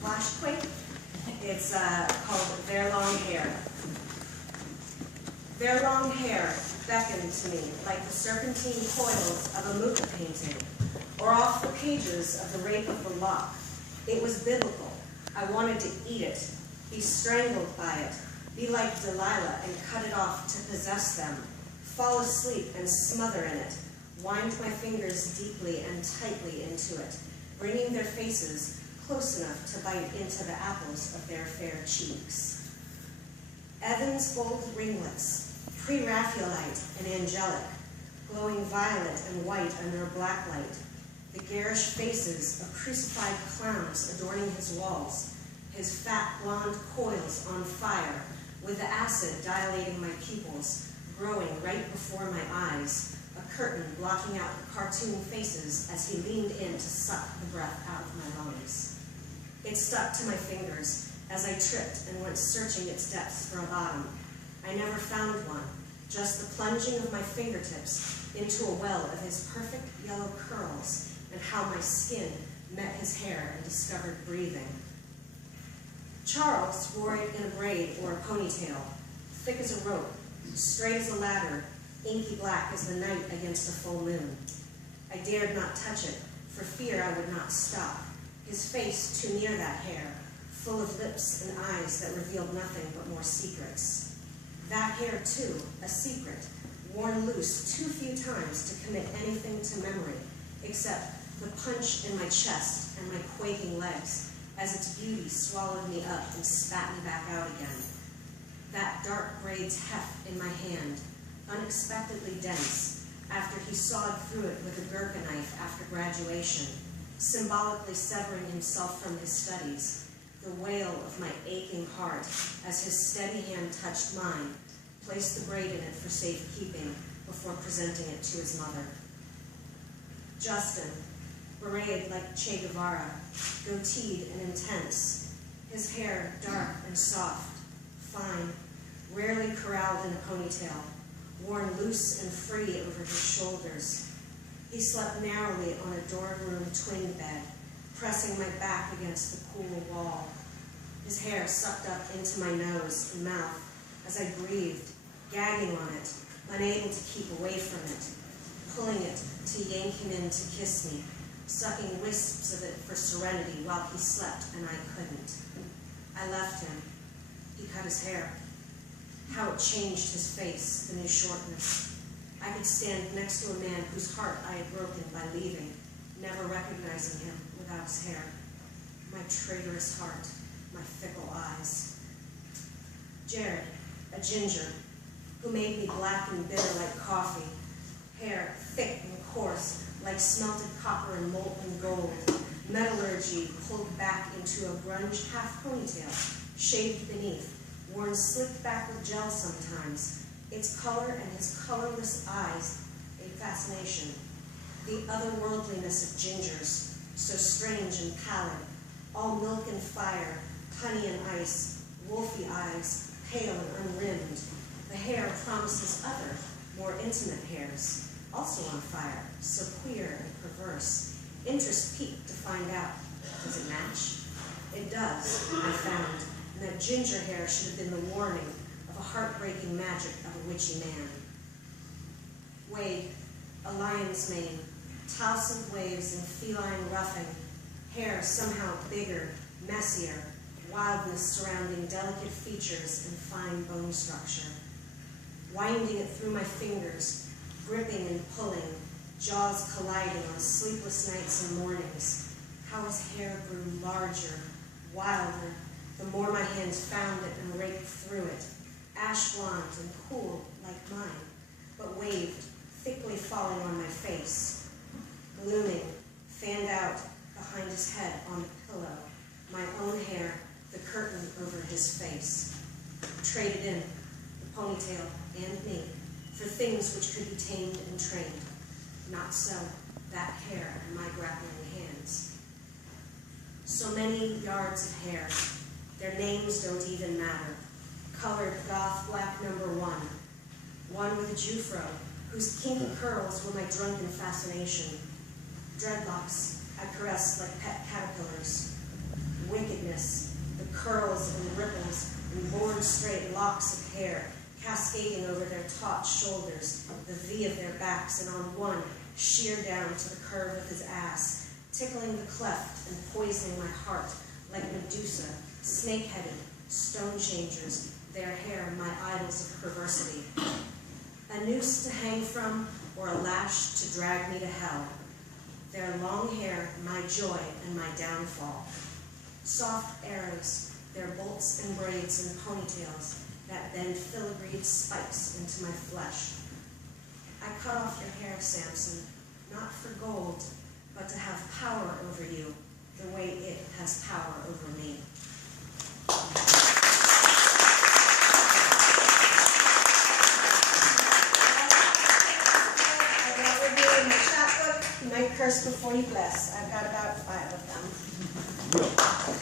Flashquake. It's called Their Long Hair. Their long hair beckoned to me like the serpentine coils of a Mucha painting, or off the pages of The Rape of the Lock. It was biblical. I wanted to eat it, be strangled by it, be like Delilah and cut it off to possess them, fall asleep and smother in it, wind my fingers deeply and tightly into it, bringing their faces close enough to bite into the apples of their fair cheeks. Evan's gold ringlets, pre-Raphaelite and angelic, glowing violet and white under a black light, the garish faces of crucified clowns adorning his walls, his fat blonde coils on fire, with the acid dilating my pupils, growing right before my eyes, a curtain blocking out the cartoon faces as he leaned in to suck the breath out of my lungs. It stuck to my fingers as I tripped and went searching its depths for a bottom. I never found one, just the plunging of my fingertips into a well of his perfect yellow curls and how my skin met his hair and discovered breathing. Charles wore it in a braid or a ponytail, thick as a rope, straight as a ladder, inky black as the night against a full moon. I dared not touch it, for fear I would not stop, his face too near that hair, full of lips and eyes that revealed nothing but more secrets. That hair, too, a secret, worn loose too few times to commit anything to memory, except the punch in my chest and my quaking legs, as its beauty swallowed me up and spat me back out again. That dark braid's heft in my hand, unexpectedly dense, after he sawed through it with a Gurkha knife after graduation, symbolically severing himself from his studies, the wail of my aching heart as his steady hand touched mine, placed the braid in it for safekeeping before presenting it to his mother. Justin, berated like Che Guevara, goateed and intense, his hair dark and soft, fine, rarely corralled in a ponytail, worn loose and free over his shoulders. He slept narrowly on a dorm room twin bed, pressing my back against the cool wall. His hair sucked up into my nose and mouth as I breathed, gagging on it, unable to keep away from it, pulling it to yank him in to kiss me, sucking wisps of it for serenity while he slept and I couldn't. I left him. He cut his hair. How it changed his face, the new shortness. I could stand next to a man whose heart I had broken by leaving, never recognizing him without his hair. My traitorous heart, my fickle eyes. Jared, a ginger, who made me black and bitter like coffee, hair thick and coarse like smelted copper and molten gold, metallurgy pulled back into a grunge half ponytail, shaved beneath, worn slicked back with gel sometimes, its color and his colorless eyes a fascination. The otherworldliness of gingers, so strange and pallid, all milk and fire, honey and ice, wolfy eyes, pale and unrimmed. The hair promises other, more intimate hairs, also on fire, so queer and perverse. Interest piqued to find out, does it match? It does, I found, and that ginger hair should have been the warning of a heartbreaking magic of a witchy man. Wade, a lion's mane, tousled waves and feline roughing, hair somehow bigger, messier, wildness surrounding delicate features and fine bone structure. Winding it through my fingers, gripping and pulling, jaws colliding on sleepless nights and mornings, how his hair grew larger, wilder, the more my hands found it and raked through it, ash blonde and cool like mine, but waved, thickly falling on my face, blooming, fanned out behind his head on the pillow, my own hair, the curtain over his face. Traded in, the ponytail and me, for things which could be tamed and trained. Not so, that hair and my grappling hands. So many yards of hair, their names don't even matter. Colored goth black #1, one with a Jufro, whose kinky curls were my drunken fascination. Dreadlocks I caressed like pet caterpillars. Wickedness ripples and board straight locks of hair, cascading over their taut shoulders, the V of their backs, and on one, sheer down to the curve of his ass, tickling the cleft and poisoning my heart like Medusa, snake-headed, stone changers, their hair my idols of perversity. A noose to hang from, or a lash to drag me to hell. Their long hair, my joy and my downfall. Soft arrows, their bolts and braids and ponytails that bend filigreed spikes into my flesh. I cut off your hair, Samson, not for gold, but to have power over you, the way it has power over me. You might curse before you bless. I've got about 5 of them.